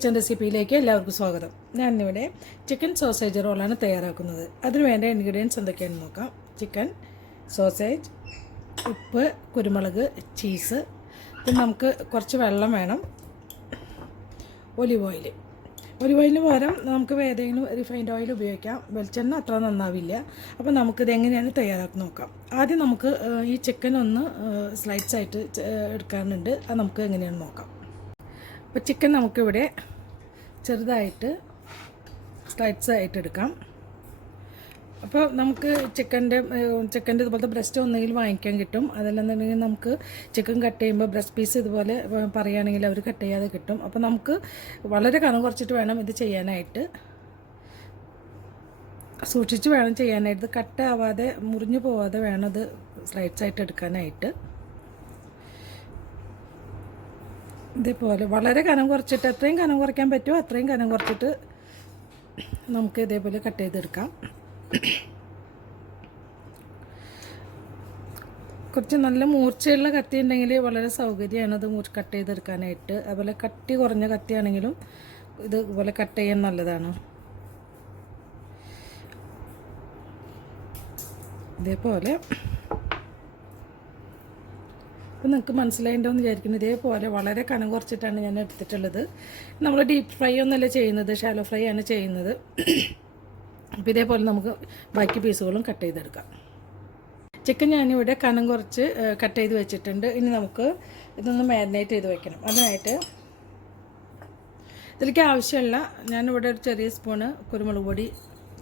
Kitchen റെസിപ്പിയിലേക്ക് എല്ലാവർക്കും സ്വാഗതം. ഞാനിവിടെ ചിക്കൻ സോസേജ് റോളാണ് തയ്യാറാക്കുന്നത്. അതിന് വേണ്ട ഇൻഗ്രീഡിയൻസ് എന്തൊക്കെയാണെന്ന് നോക്കാം. ചിക്കൻ, സോസേജ്, ഉപ്പ്, കുരുമുളക്, ചീസ്, പിന്നെ നമുക്ക് കുറച്ച് വെള്ളം വേണം, ഒലിവ് ഓയിലിന് പകരം നമുക്ക് ഏതെങ്കിലും റിഫൈൻഡ് ഓയിൽ ഉപയോഗിക്കാം. വെളിച്ചെണ്ണ അത്ര നന്നാവില്ല. അപ്പോൾ നമുക്കിത് എങ്ങനെയാണ് തയ്യാറാക്കി നോക്കാം. ആദ്യം നമുക്ക് ഈ ചിക്കൻ ഒന്ന് സ്ലൈഡ്സ് ആയിട്ട് എടുക്കാനുണ്ട്. അത് നമുക്ക് എങ്ങനെയാണെന്ന് നോക്കാം. അപ്പോൾ ചിക്കൻ നമുക്കിവിടെ ചെറുതായിട്ട് സ്ലൈഡ്സ് ആയിട്ട് എടുക്കാം. അപ്പോൾ നമുക്ക് ചിക്കൻ്റെ ഇതുപോലത്തെ ബ്രസ്റ്റ് ഒന്നെങ്കിലും വാങ്ങിക്കാൻ കിട്ടും. അതല്ലെന്നുണ്ടെങ്കിൽ നമുക്ക് ചിക്കൻ കട്ട് ചെയ്യുമ്പോൾ ബ്രസ്റ്റ് പീസ് ഇതുപോലെ പറയുകയാണെങ്കിൽ അവർ കട്ട് ചെയ്യാതെ കിട്ടും. അപ്പോൾ നമുക്ക് വളരെ കനം കുറച്ചിട്ട് വേണം ഇത് ചെയ്യാനായിട്ട്, സൂക്ഷിച്ച് വേണം ചെയ്യാനായിട്ട്. കട്ട് ആവാതെ മുറിഞ്ഞു പോവാതെ വേണം ഇത് സ്ലൈഡ്സ് ആയിട്ട് എടുക്കാനായിട്ട്. ഇതേപോലെ വളരെ കനം കുറച്ചിട്ട്, എത്രയും കനം കുറയ്ക്കാൻ പറ്റുമോ അത്രയും കനം കുറച്ചിട്ട് നമുക്ക് ഇതേപോലെ കട്ട് ചെയ്തെടുക്കാം. കുറച്ച് നല്ല മൂർച്ചയുള്ള കത്തി ഉണ്ടെങ്കിൽ വളരെ സൗകര്യമാണ് ഇത് കട്ട് ചെയ്തെടുക്കാനായിട്ട്. അതുപോലെ കട്ടി കുറഞ്ഞ കത്തിയാണെങ്കിലും ഇതുപോലെ കട്ട് ചെയ്യാൻ നല്ലതാണ്. ഇതേപോലെ അപ്പോൾ നിങ്ങൾക്ക് മനസ്സിലായിട്ടുണ്ടെന്ന് വിചാരിക്കുന്നു. ഇതേപോലെ വളരെ കനം കുറച്ചിട്ടാണ് ഞാൻ എടുത്തിട്ടുള്ളത്. നമ്മൾ ഡീപ്പ് ഫ്രൈ ഒന്നല്ല ചെയ്യുന്നത്, ഷാലോ ഫ്രൈ ആണ് ചെയ്യുന്നത്. അപ്പോൾ ഇതേപോലെ നമുക്ക് ബാക്കി പീസുകളും കട്ട് ചെയ്തെടുക്കാം. ചിക്കൻ ഞാനിവിടെ കനം കുറച്ച് കട്ട് ചെയ്ത് വെച്ചിട്ടുണ്ട്. ഇനി നമുക്ക് ഇതൊന്ന് മാരിനേറ്റ് ചെയ്ത് വെക്കണം. അതിനായിട്ട് ഇതിലേക്ക് ആവശ്യമുള്ള ഞാനിവിടെ ഒരു ചെറിയ സ്പൂണ് കുരുമുളക് പൊടി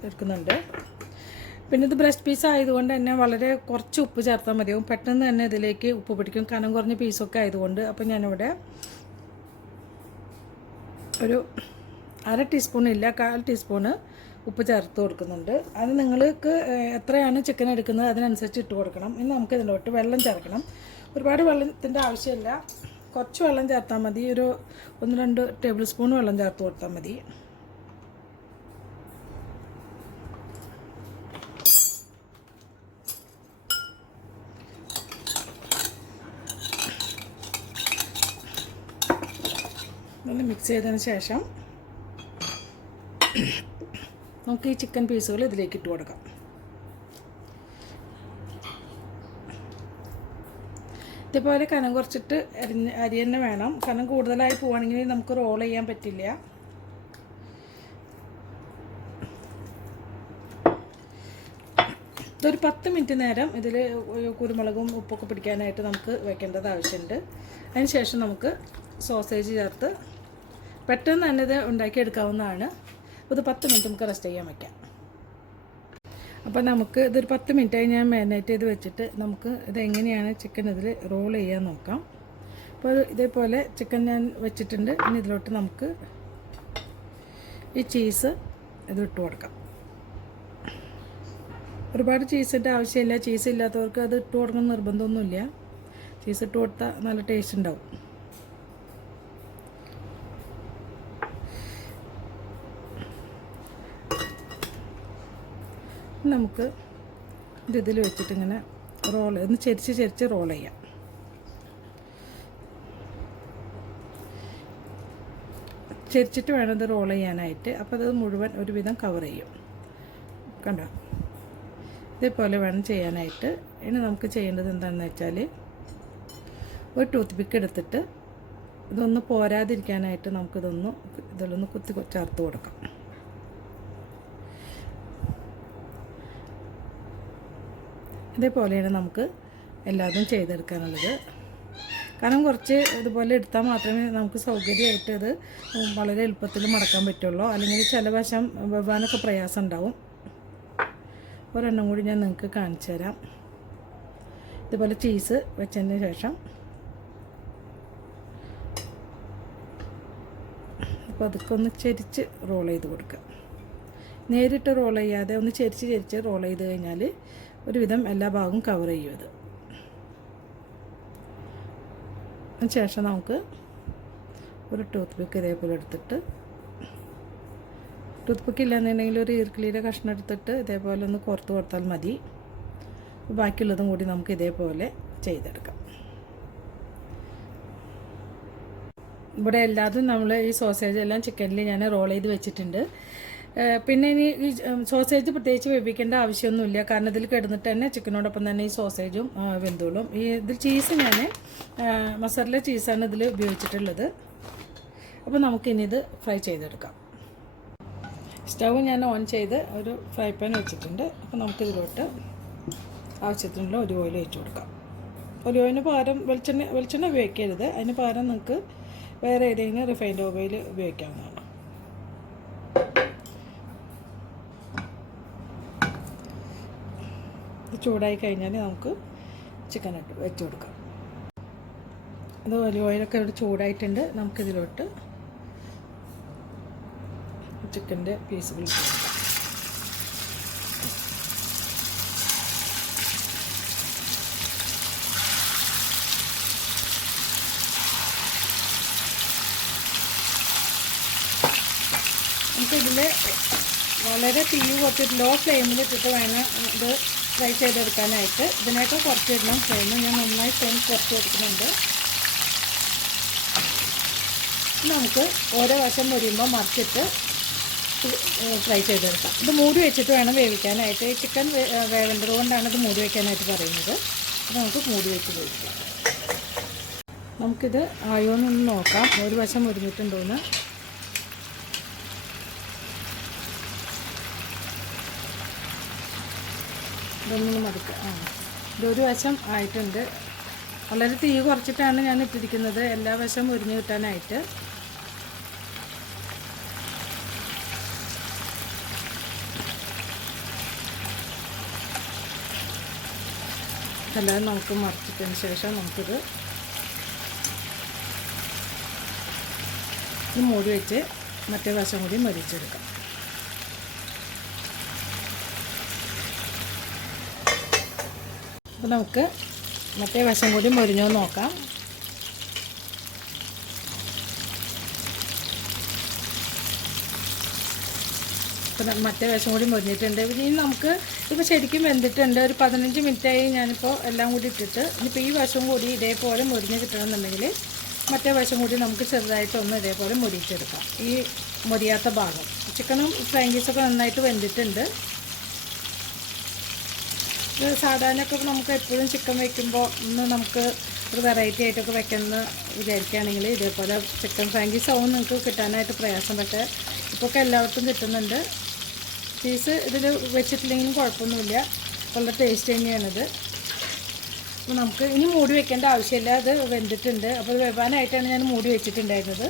എടുക്കുന്നുണ്ട്. പിന്നെ ഇത് ബ്രസ്റ്റ് പീസ് ആയതുകൊണ്ട് തന്നെ വളരെ കുറച്ച് ഉപ്പ് ചേർത്താൽ മതിയാവും. പെട്ടെന്ന് തന്നെ ഇതിലേക്ക് ഉപ്പ് പിടിക്കും, കനം കുറഞ്ഞ പീസൊക്കെ ആയതുകൊണ്ട്. അപ്പോൾ ഞാനിവിടെ ഒരു 1/2 ടീസ്പൂൺ ഇല്ല 1/4 ടീസ്പൂണ് ഉപ്പ് ചേർത്ത് കൊടുക്കുന്നുണ്ട്. അത് നിങ്ങൾക്ക് എത്രയാണ് ചിക്കൻ എടുക്കുന്നത് അതിനനുസരിച്ച് ഇട്ട് കൊടുക്കണം. ഇനി നമുക്ക് ഇതിലോട്ട് വെള്ളം ചേർക്കണം. ഒരുപാട് വെള്ളത്തിൻ്റെ ആവശ്യമില്ല, കുറച്ച് വെള്ളം ചേർത്താൽ മതി. ഒരു 1-2 ടേബിൾ സ്പൂൺ വെള്ളം ചേർത്ത് കൊടുത്താൽ മതി. ഒന്ന് മിക്സ് ചെയ്തതിന് ശേഷം നമുക്ക് ഈ ചിക്കൻ പീസുകൾ ഇതിലേക്ക് ഇട്ട് കൊടുക്കാം. ഇതേപോലെ കനം കുറച്ചിട്ട് അരി തന്നെ വേണം. കനം കൂടുതലായി പോവുകയാണെങ്കിൽ നമുക്ക് റോൾ ചെയ്യാൻ പറ്റില്ല. ഇതൊരു 10 മിനിറ്റ് നേരം ഇതിൽ കുരുമുളകും ഉപ്പൊക്കെ പിടിക്കാനായിട്ട് നമുക്ക് വെക്കേണ്ടത് ആവശ്യമുണ്ട്. അതിന് ശേഷം നമുക്ക് സോസേജ് ചേർത്ത് പെട്ടെന്ന് തന്നെ ഇത് ഉണ്ടാക്കിയെടുക്കാവുന്നതാണ്. ഇത് 10 മിനിറ്റ് നമുക്ക് റെസ്റ്റ് ചെയ്യാൻ വയ്ക്കാം. അപ്പോൾ നമുക്ക് ഇതൊരു 10 മിനിറ്റായി ഞാൻ മാരിനേറ്റ് ചെയ്ത് വെച്ചിട്ട് നമുക്ക് ഇതെങ്ങനെയാണ് ചിക്കൻ ഇതിൽ റോൾ ചെയ്യാൻ നോക്കാം. അപ്പോൾ ഇതേപോലെ ചിക്കൻ ഞാൻ വെച്ചിട്ടുണ്ട്. ഇനി ഇതിലോട്ട് നമുക്ക് ഈ ചീസ് ഇതിട്ട് കൊടുക്കാം. ഒരുപാട് ചീസിൻ്റെ ആവശ്യമില്ല. ചീസ് ഇല്ലാത്തവർക്ക് അത് ഇട്ട് കൊടുക്കണം നിർബന്ധമൊന്നുമില്ല. ചീസ് ഇട്ട് കൊടുത്താൽ നല്ല ടേസ്റ്റ് ഉണ്ടാവും. നമുക്ക് ഇതിൽ വെച്ചിട്ട് ഇങ്ങനെ ഒന്ന് ചെരിച്ച് റോൾ ചെയ്യാം. ചെരിച്ചിട്ട് വേണം ഇത് റോൾ ചെയ്യാനായിട്ട്. അപ്പോൾ അത് മുഴുവൻ ഒരുവിധം കവർ ചെയ്യും. കണ്ടോ, ഇതേപോലെ വേണം ചെയ്യാനായിട്ട്. ഇനി നമുക്ക് ചെയ്യേണ്ടത് എന്താണെന്ന് വെച്ചാൽ ഒരു ടൂത്ത് പിക്ക് എടുത്തിട്ട് ഇതൊന്ന് പോരാതിരിക്കാനായിട്ട് ഇതിലൊന്ന് കുത്തി ചേർത്ത് കൊടുക്കാം. ഇതേപോലെയാണ് നമുക്ക് എല്ലാതും ചെയ്തെടുക്കാനുള്ളത്. കാരണം കുറച്ച് ഇതുപോലെ എടുത്താൽ മാത്രമേ നമുക്ക് സൗകര്യമായിട്ട് ഇത് വളരെ എളുപ്പത്തിൽ മടക്കാൻ പറ്റുള്ളൂ. അല്ലെങ്കിൽ ചില വശം വെവാനൊക്കെ പ്രയാസം ഉണ്ടാവും. ഒരെണ്ണം കൂടി ഞാൻ നിങ്ങൾക്ക് കാണിച്ചു തരാം. ഇതുപോലെ ചീസ് വെച്ചതിന് ശേഷം അപ്പോൾ അതൊക്കെ ഒന്ന് ചെരിച്ച് റോൾ ചെയ്ത് കൊടുക്കുക. നേരിട്ട് റോൾ ചെയ്യാതെ ഒന്ന് ചെരിച്ച് റോൾ ചെയ്ത് കഴിഞ്ഞാൽ ഒരുവിധം എല്ലാ ഭാഗവും കവർ ചെയ്യും ഇത്. അതിനുശേഷം നമുക്ക് ഒരു ടൂത്ത് പിക്ക് ഇതേപോലെ എടുത്തിട്ട്, ടൂത്ത് പിക്ക് ഇല്ലാന്നുണ്ടെങ്കിൽ ഒരു ഈർക്കിളിയുടെ കഷ്ണം എടുത്തിട്ട് ഇതേപോലെ ഒന്ന് കോർത്ത് കൊടുത്താൽ മതി. ബാക്കിയുള്ളതും കൂടി നമുക്ക് ഇതേപോലെ ചെയ്തെടുക്കാം. ഇവിടെ എല്ലാതും നമ്മൾ ഈ സോസേജ് എല്ലാം ചിക്കനിൽ ഞാൻ റോൾ ചെയ്ത് വെച്ചിട്ടുണ്ട്. പിന്നെ ഇനി ഈ സോസേജ് പ്രത്യേകിച്ച് വേവിക്കേണ്ട ആവശ്യമൊന്നുമില്ല, കാരണം ഇതിൽ കിടന്നിട്ട് തന്നെ ചിക്കനോടൊപ്പം തന്നെ ഈ സോസേജും വെന്തോളും. ഈ ഇതിൽ ചീസ് ഞാൻ മസാല ചീസാണ് ഇതിൽ ഉപയോഗിച്ചിട്ടുള്ളത്. അപ്പോൾ നമുക്കിനി ഇത് ഫ്രൈ ചെയ്തെടുക്കാം. സ്റ്റൗ ഞാൻ ഓൺ ചെയ്ത് ഒരു ഫ്രൈ പാൻ വെച്ചിട്ടുണ്ട്. അപ്പോൾ നമുക്കിതിലോട്ട് ആവശ്യത്തിനുള്ള ഒരു ഓയിൽ ഒഴിച്ച് കൊടുക്കാം. ഒരു ഓയിലിന് പകരം വെളിച്ചെണ്ണ ഉപയോഗിക്കരുത്, അതിന് പകരം നിങ്ങൾക്ക് വേറെ ഏതെങ്കിലും റിഫൈൻഡ് ഓയിൽ ഉപയോഗിക്കാവുന്നതാണ്. ഇത് ചൂടായി കഴിഞ്ഞാൽ നമുക്ക് ചിക്കൻ ഇട്ട് വെച്ച് കൊടുക്കാം. അത് ഒലിവ് ഓയിലൊക്കെ ഇവിടെ ചൂടായിട്ടുണ്ട്. നമുക്കിതിലോട്ട് ചിക്കൻ്റെ പീസുകൾ ഇട്ട് കൊടുക്കാം. നമുക്കിതിൽ വളരെ തീ കുറച്ച് ലോ ഫ്ലെയിമിൽ ഇട്ടിട്ട് വേണം ഇത് ഫ്രൈ ചെയ്തെടുക്കാനായിട്ട്. ഇതിനൊക്കെ കുറച്ച് ഇടണം ഫ്ലെയിം. ഞാൻ നന്നായി ഫ്ലെയിം കുറച്ച് എടുക്കുന്നുണ്ട്. നമുക്ക് ഓരോ വശം മുരിയുമ്പോൾ മറിച്ചിട്ട് ഫ്രൈ ചെയ്തെടുക്കാം. ഇത് മൂടി വെച്ചിട്ട് വേണം വേവിക്കാനായിട്ട്. ഈ ചിക്കൻ വേവേണ്ടത് കൊണ്ടാണ് ഇത് മൂടി വയ്ക്കാനായിട്ട് പറയുന്നത്. അപ്പോൾ നമുക്ക് മൂടി വെച്ച് വേവിക്കാം. നമുക്കിത് ആയോന്നൊന്ന് നോക്കാം, ഒരു വശം മുരിഞ്ഞിട്ടുണ്ടോയെന്ന്. ഇതൊന്നും മടുക്കുക. ഇതൊരു വശം ആയിട്ടുണ്ട്. വളരെ തീ കുറച്ചിട്ടാണ് ഞാൻ ഇട്ടിരിക്കുന്നത്, എല്ലാ വശം മുരിഞ്ഞ് കിട്ടാനായിട്ട്. എല്ലാം നമുക്ക് മറിച്ചിട്ടതിന് ശേഷം നമുക്കിത് മൂടി വെച്ച് മറ്റേ വശം കൂടി മരിച്ചെടുക്കാം. അപ്പോൾ നമുക്ക് മറ്റേ വശം കൂടി മൊരിഞ്ഞോ നോക്കാം. അപ്പോൾ മറ്റേ വശം കൂടി മൊരിഞ്ഞിട്ടുണ്ട്. ഇനി നമുക്ക് ഇപ്പോൾ ശരിക്കും വെന്തിട്ടുണ്ട്. ഒരു 15 മിനിറ്റായി ഞാനിപ്പോൾ എല്ലാം കൂടി ഇട്ടിട്ട്. ഇനിയിപ്പോൾ ഈ വശം കൂടി ഇതേപോലെ മൊരിഞ്ഞ് കിട്ടണമെന്നുണ്ടെങ്കിൽ മറ്റേ വശം കൂടി നമുക്ക് ചെറുതായിട്ടൊന്ന് ഇതേപോലെ മൊരിച്ചെടുക്കാം. ഈ മൊരിയാത്ത ഭാഗം ചിക്കനും ഫ്രൈങ്കീസൊക്കെ നന്നായിട്ട് വെന്തിട്ടുണ്ട്. സാധാരണയൊക്കെ നമുക്ക് എപ്പോഴും ചിക്കൻ വയ്ക്കുമ്പോൾ ഒന്ന് നമുക്ക് ഒരു വെറൈറ്റി ആയിട്ടൊക്കെ വെക്കണമെന്ന് വിചാരിക്കുകയാണെങ്കിൽ ഇതേപോലെ ചിക്കൻ ഫ്രാങ്കീസ് ആവും നിങ്ങൾക്ക് കിട്ടാനായിട്ട് പ്രയാസം. പക്ഷേ ഇപ്പോഴൊക്കെ എല്ലാവർക്കും കിട്ടുന്നുണ്ട്. ചീസ് ഇതിൽ വെച്ചിട്ടില്ലെങ്കിലും കുഴപ്പമൊന്നുമില്ല, വളരെ ടേസ്റ്റ് തന്നെയാണിത്. അപ്പോൾ നമുക്ക് ഇനി മൂടി വെക്കേണ്ട ആവശ്യമില്ല, അത് വെന്തിട്ടുണ്ട്. അപ്പോൾ ഇത് വെവാനായിട്ടാണ് ഞാൻ മൂടി വെച്ചിട്ടുണ്ടായിരുന്നത്.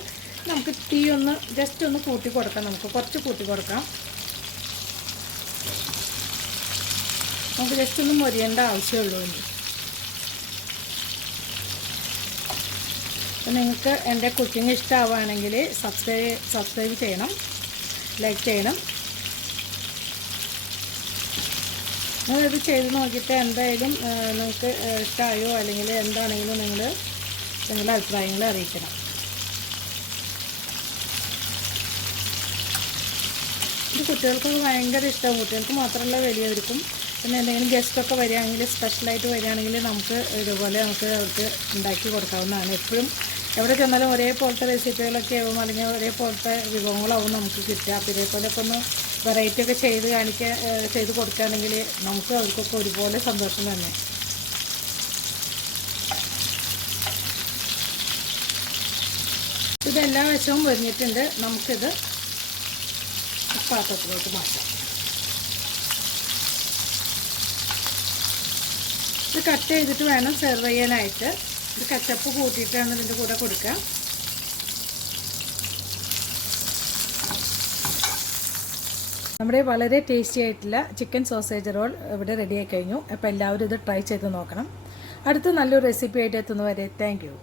നമുക്ക് തീ ഒന്ന് ജസ്റ്റ് ഒന്ന് കൂട്ടി കൊടുക്കാം, നമുക്ക് കുറച്ച് കൂട്ടി കൊടുക്കാം. നമുക്ക് ജസ്റ്റ് ഒന്നും മൊരിയേണ്ട ആവശ്യമുള്ളൂ. അപ്പോൾ നിങ്ങൾക്ക് എൻ്റെ കുക്കിംഗ് ഇഷ്ടമാവുകയാണെങ്കിൽ സബ്സ്ക്രൈബ് ചെയ്യണം, ലൈക്ക് ചെയ്യണം. നിങ്ങളിത് ചെയ്ത് നോക്കിയിട്ട് എന്തായാലും നിങ്ങൾക്ക് ഇഷ്ടമായോ അല്ലെങ്കിൽ എന്താണെങ്കിലും നിങ്ങളുടെ അഭിപ്രായങ്ങൾ അറിയിക്കണം. ഇത് കുട്ടികൾക്കൊക്കെ ഭയങ്കര ഇഷ്ടമാവും. കുട്ടികൾക്ക് മാത്രമല്ല വലിയവർക്കും. പിന്നെ എന്തെങ്കിലും ഗസ്റ്റൊക്കെ വരികയാണെങ്കിൽ സ്പെഷ്യലായിട്ട് വരികയാണെങ്കിൽ നമുക്ക് ഇതുപോലെ നമുക്ക് അവർക്ക് ഉണ്ടാക്കി കൊടുക്കാവുന്നതാണ്. എപ്പോഴും എവിടെ ചെന്നാലും ഒരേപോലത്തെ റെസിപ്പികളൊക്കെ ആവും, അല്ലെങ്കിൽ ഒരേപോലത്തെ വിഭവങ്ങളാവും നമുക്ക് കിട്ടുക. അപ്പോൾ ഇതേപോലെയൊക്കെ ഒന്ന് വെറൈറ്റി ഒക്കെ ചെയ്ത് കൊടുക്കുകയാണെങ്കിൽ നമുക്ക് അവർക്കൊക്കെ ഒരുപോലെ സന്തോഷം തന്നെ. ഇതെല്ലാ വശവും വരുന്നിട്ടുണ്ട്. നമുക്കിത് പാത്രത്തിലോട്ട് മാറ്റാം. ഇത് കട്ട് ചെയ്തിട്ട് വേണം സെർവ് ചെയ്യാനായിട്ട്. ഇത് കച്ചപ്പ് കൂട്ടിയിട്ടാണ് ഇതിൻ്റെ കൂടെ കൊടുക്കുക. നമ്മുടെ വളരെ ടേസ്റ്റി ആയിട്ടുള്ള ചിക്കൻ സോസേജ് റോൾ ഇവിടെ റെഡിയായി കഴിഞ്ഞു. അപ്പോൾ എല്ലാവരും ഇത് ട്രൈ ചെയ്ത് നോക്കണം. അടുത്ത നല്ലൊരു റെസിപ്പി ആയിട്ട് എത്തുന്നവരെ താങ്ക് യു.